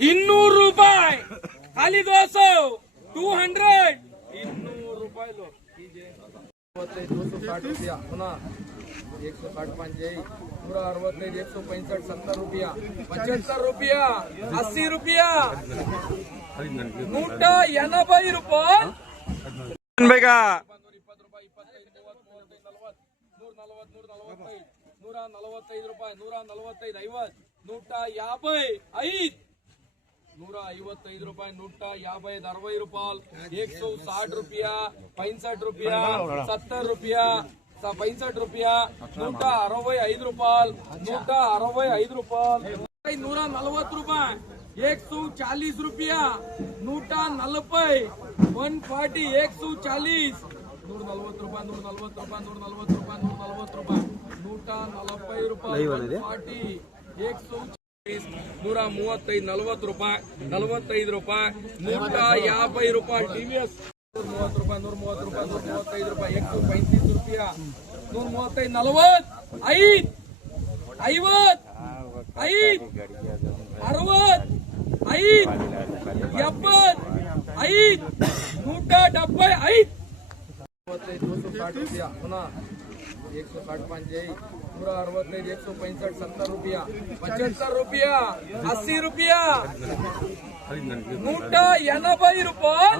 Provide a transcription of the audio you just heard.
200 ರೂಪಾಯಿ खाली 200 200 200 ರೂಪಾಯಿ लो कीजिए 260 रुपया पुनः 165 165 165 70 रुपया 75 रुपया 80 रुपया 180 ರೂಪಾಯಿ ಬೇಗ 145 ರೂಪಾಯಿ 145 50 155 ರೂಪಾಯಿ 150 60 ರೂಪಾಯಿ 160 ರೂಪಾಯಿ 65 ರೂಪಾಯಿ 70 ರೂಪಾಯಿ 65 ರೂಪಾಯಿ 165 ರೂಪಾಯಿ 165 ರೂಪಾಯಿ 140 ರೂಪಾಯಿ 140 ರೂಪಾಯಿ 140 140 140 140 ರೂಪಾಯಿ 140 ರೂಪಾಯಿ 140 ರೂಪಾಯಿ 140 ರೂಪಾಯಿ 140 ರೂಪಾಯಿ 140 135 40 ರೂಪಾಯಿ 45 ರೂಪಾಯಿ 150 ರೂಪಾಯಿ ಟಿವಿಎಸ್ 130 ರೂಪಾಯಿ 130 ರೂಪಾಯಿ 135 ರೂಪಾಯಿ 135 40 5 50 5 60 5 70 175 260 रुपया पुनः 165 165 165 70 रुपया 75 रुपया 80 रुपया 180 ರೂಪಾಯಿ